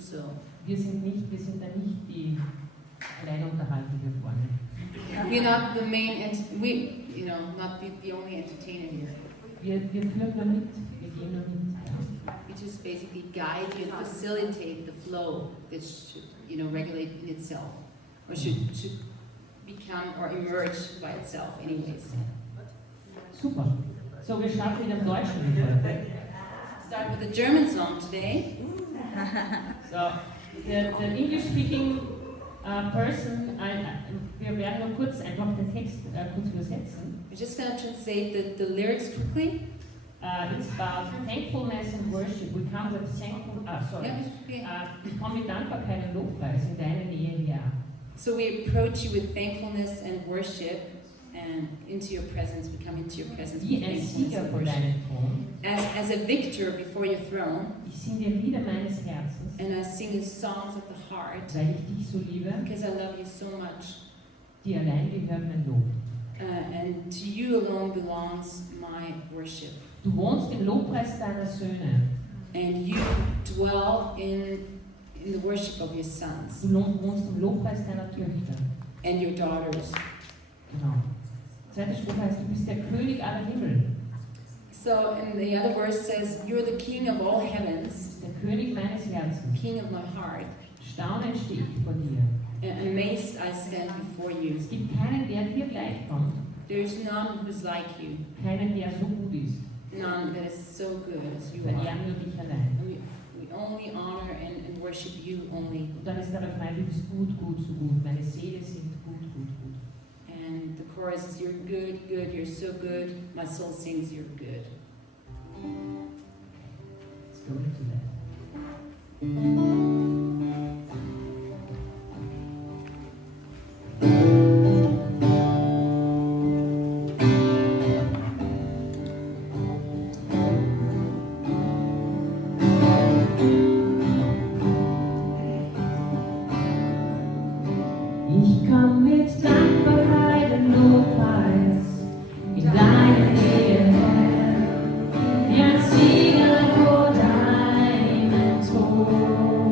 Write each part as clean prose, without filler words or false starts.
so. Wir sind da nicht die Alleinunterhalter hier vorne. We're not the main, not the only entertainer here. Wir führen nur mit, wir gehen nur mit. Ja. We just basically guide you and facilitate the flow that should, regulate in itself, or should become or emerge by itself anyways. Super. So, wir starten mit dem Deutschen wieder. Start with a German song today. So, the English-speaking person, wir werden nur kurz einfach den Text kurz übersetzen. We're just going to translate the lyrics quickly. It's about thankfulness and worship. We come with we come mit Dankbarkeit und Lobpreis in deine Nähe her. So we approach you with thankfulness and worship, and into your presence. We come into your presence with Wie ein thankfulness Sieger and vor worship. deinem Thron. As a victor before your throne, Ich singe dir Lieder meines Herzens, and I sing the songs of the heart weil ich dich so liebe. because I love you so much. Dir allein gehört mein Lob. And to you alone belongs my worship. Du wohnst im Lobpreis deiner Söhne. And you dwell in the worship of your sons Du wohnst im Lobpreis deiner Töchter. and your daughters. Genau. Zweite Strophe heißt, du bist der König aller Himmel. So, and the other verse says, you're the king of all heavens, Der König meines Herzens. king of my heart. Staunend stehe ich vor dir. And amazed I stand before you. Es gibt keinen, der dir gleichkommt. There's none who is like you, Keinen, der so gut ist. none that is so good as you Wir are. verehren nur dich allein. And we only honor and worship you only. Und dann ist der Refrain, du bist gut, gut, so gut. Meine Seele singt gut, gut, gut. And the chorus is, you're good, good, you're so good. My soul sings, you're good. Let's go into that. Ich komm mit Dankbarkeit und Lobpreis in deine Nähe her, wie ein Sieger vor deinem Thron.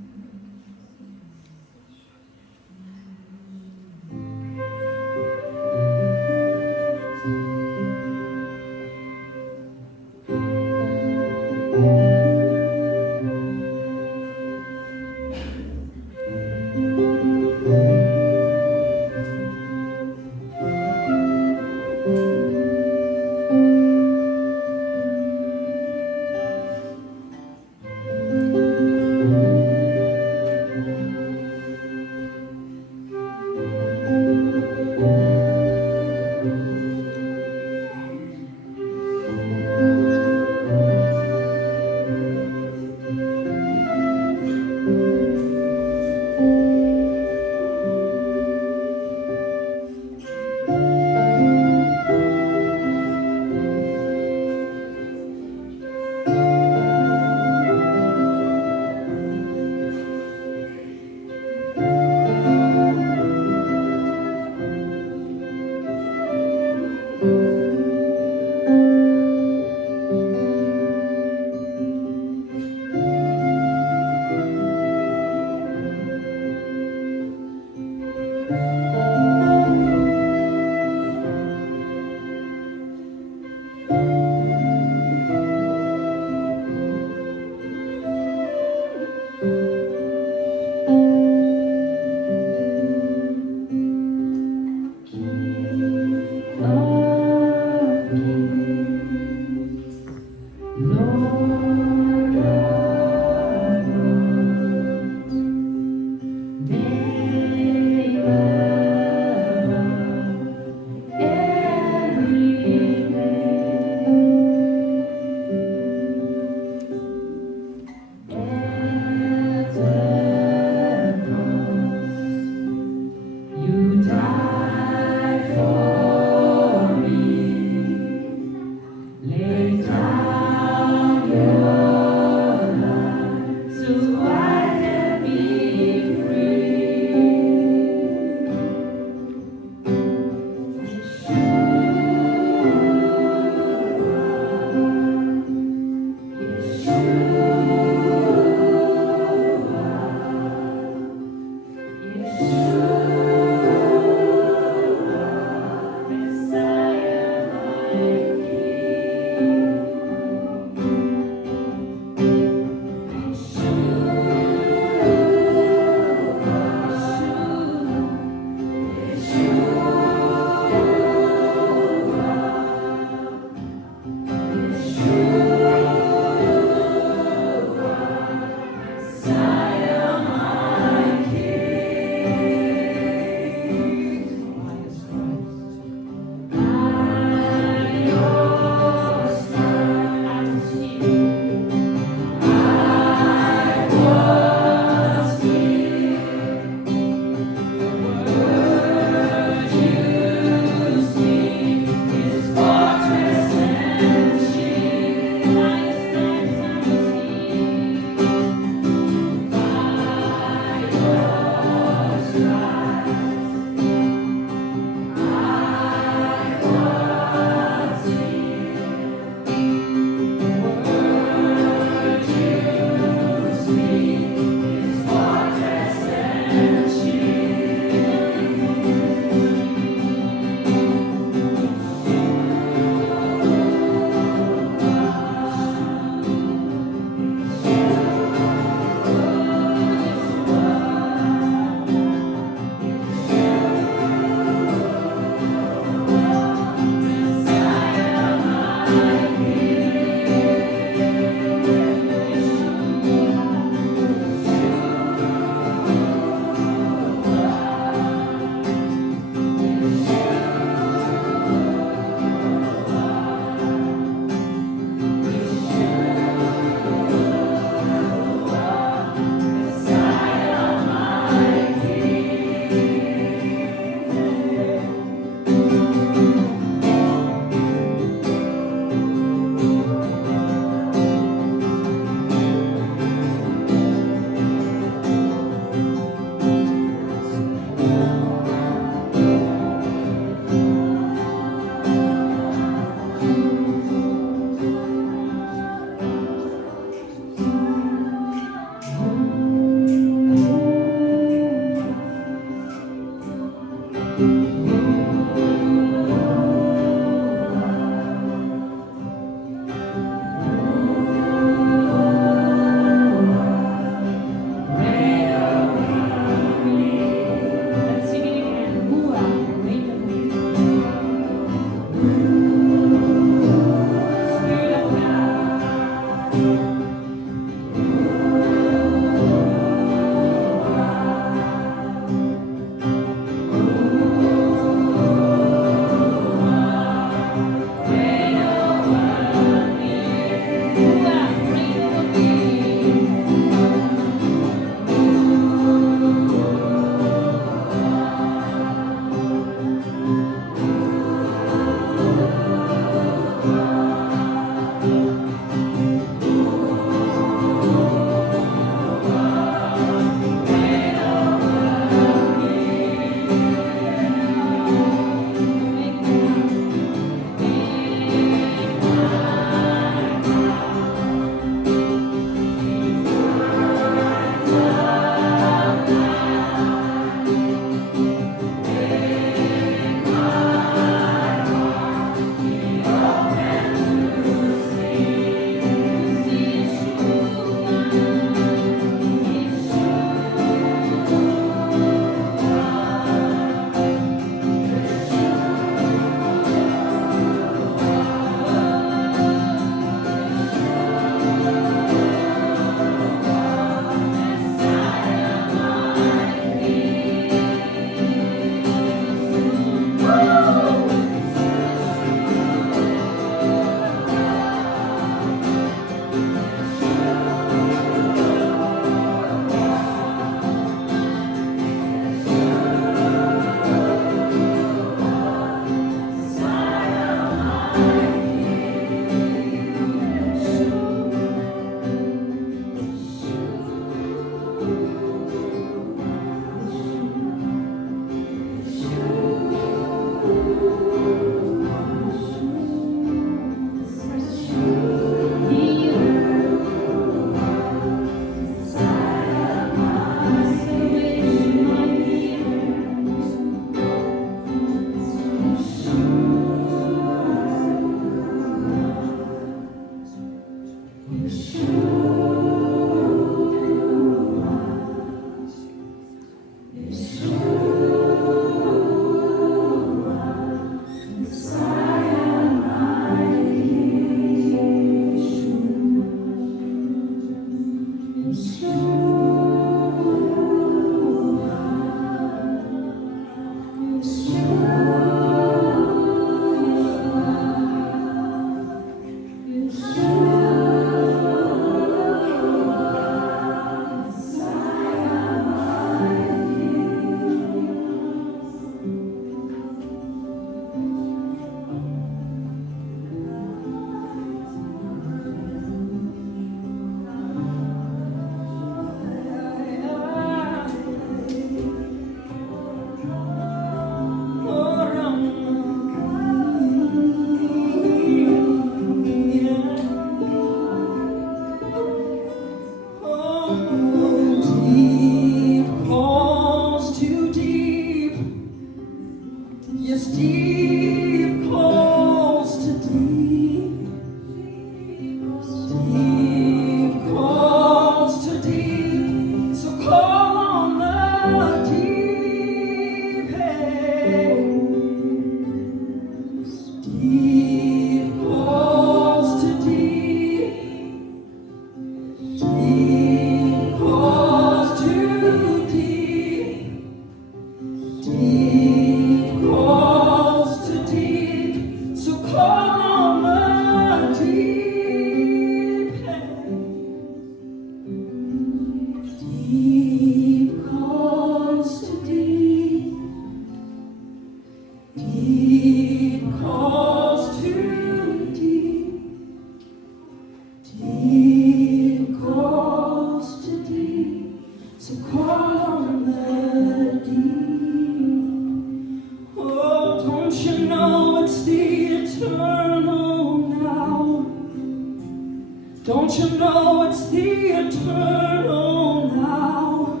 Don't you know it's the eternal now?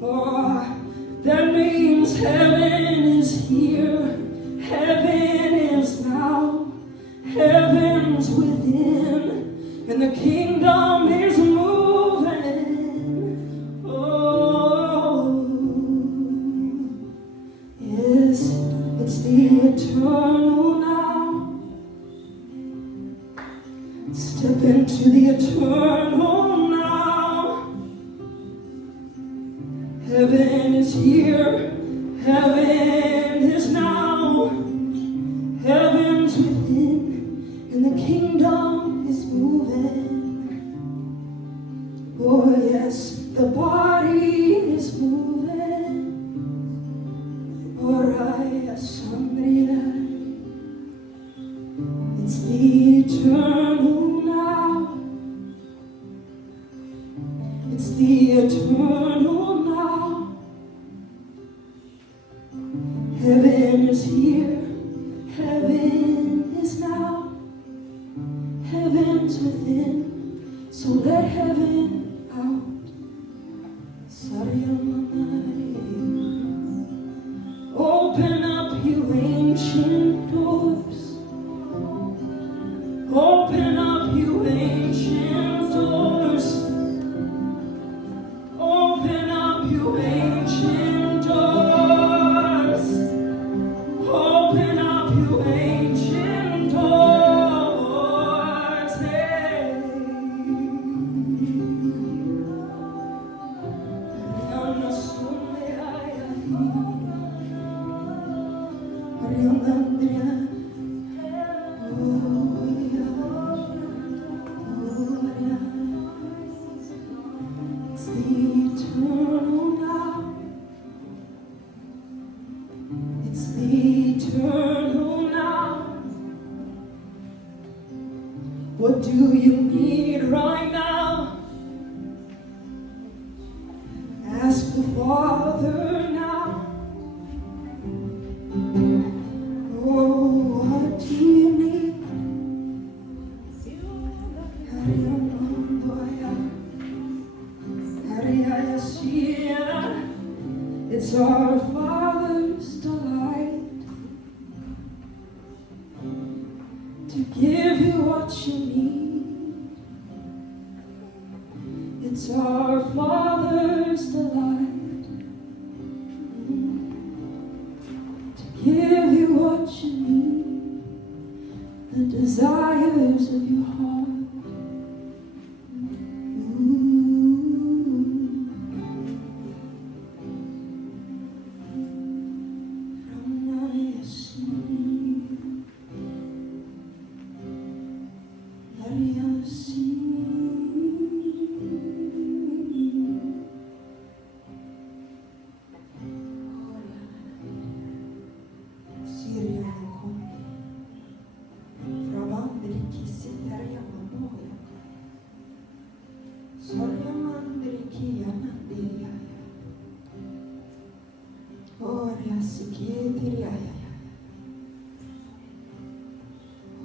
Oh, that means heaven is here, heaven is now, heaven's within, and the kingdom is moving. Oh, yes, it's the eternal now. Step into the eternal now. Heaven is here, heaven is now. Heaven's within, and the kingdom is moving. Oh yes, the body is moving. Oraya Sandria. It's the eternal now. It's the eternal now. Heaven is here, heaven is now. Heaven's within, so let heaven out. Open up you ancient doors. Open up you ancient doors. Open up you ancient doors. Open up you ancient doors. Hey. It's the eternal now. It's the eternal now. What do you need right now? Ask the Father now. Oh, what do you need? It's our Father's delight to give you what you need. It's our Father's delight to give you what you need, the desires of your heart.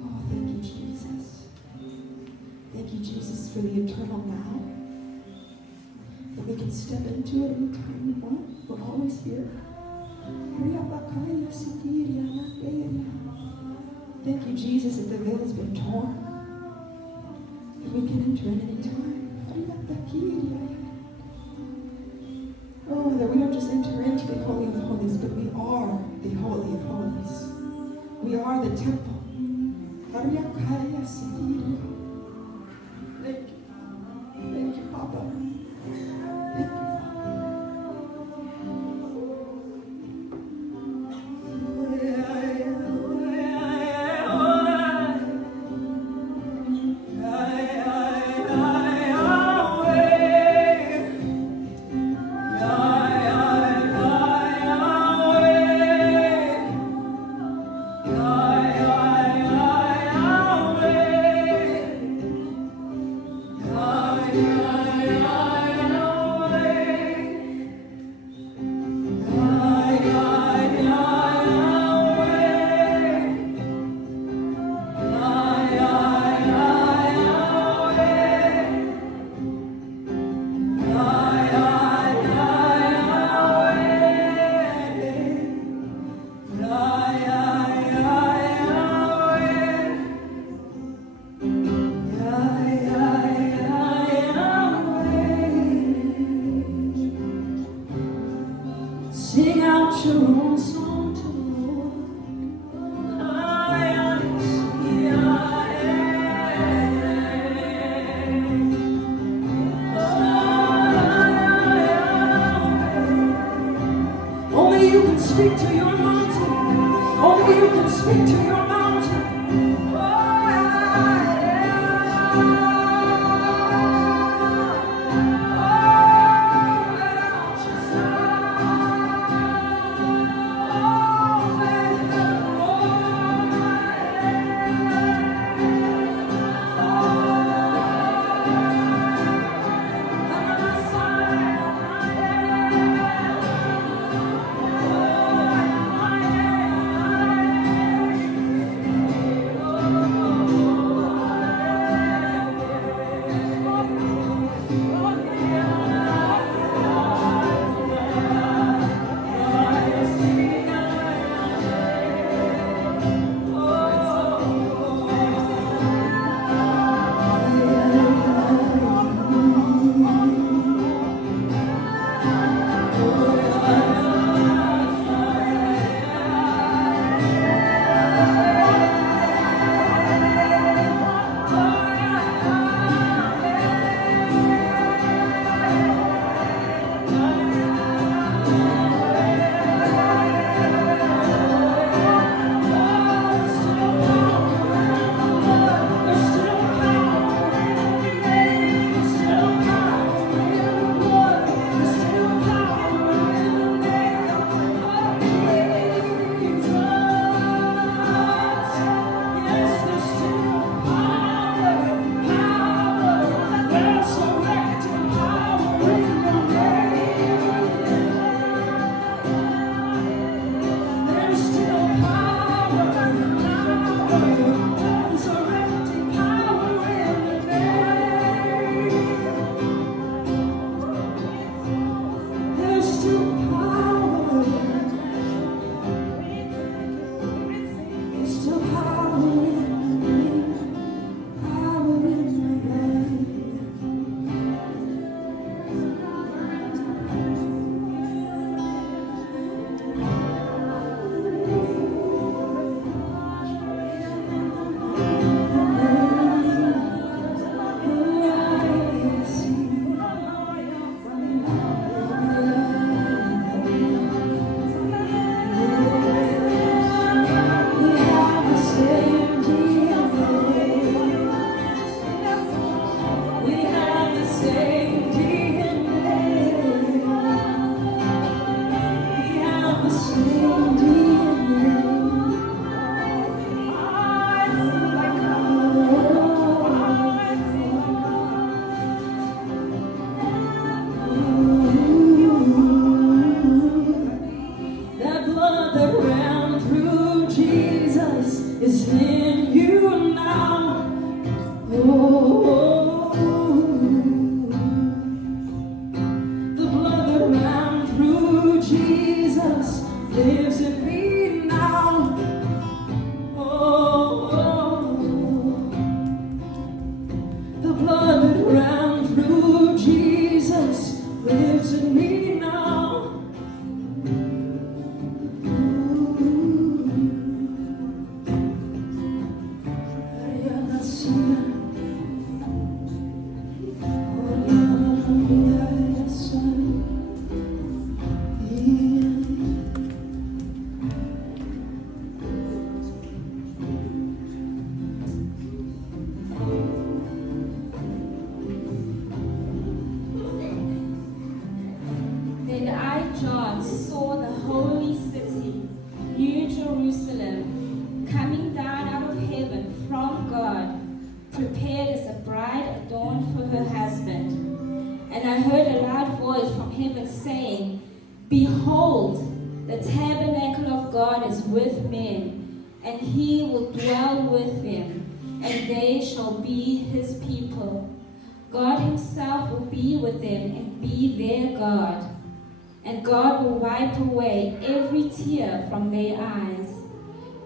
Oh, thank you, Jesus. Thank you, Jesus, for the eternal now. That we can step into it anytime we want. We're always here. Thank you, Jesus, that the veil has been torn. That we can enter in any time. Oh, that we don't just enter into the Holy of Holies, but we are the Holy of Holies. We are the temple. Thank you. Thank you, Papa. Thank you. Sing out your own song to the Lord. speak to your mountain. Only you can speak to your mountain. Oh,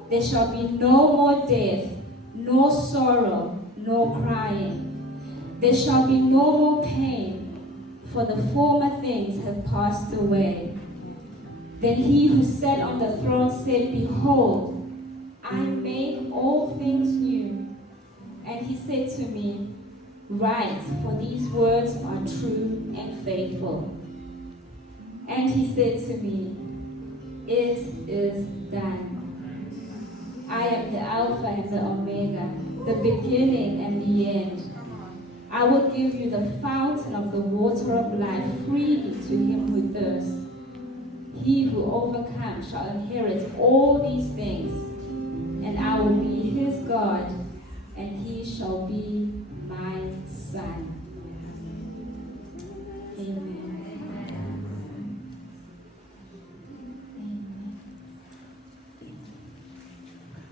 There shall be no more death, no sorrow, no crying. There shall be no more pain, for the former things have passed away. Then he who sat on the throne said, Behold, I make all things new. And he said to me, Write, for these words are true and faithful. And he said to me, It is done. I am the Alpha and the Omega, the beginning and the end. I will give you the fountain of the water of life freely to him who thirsts. He who overcomes shall inherit all these things, and I will be his God, and he shall be my son. Amen.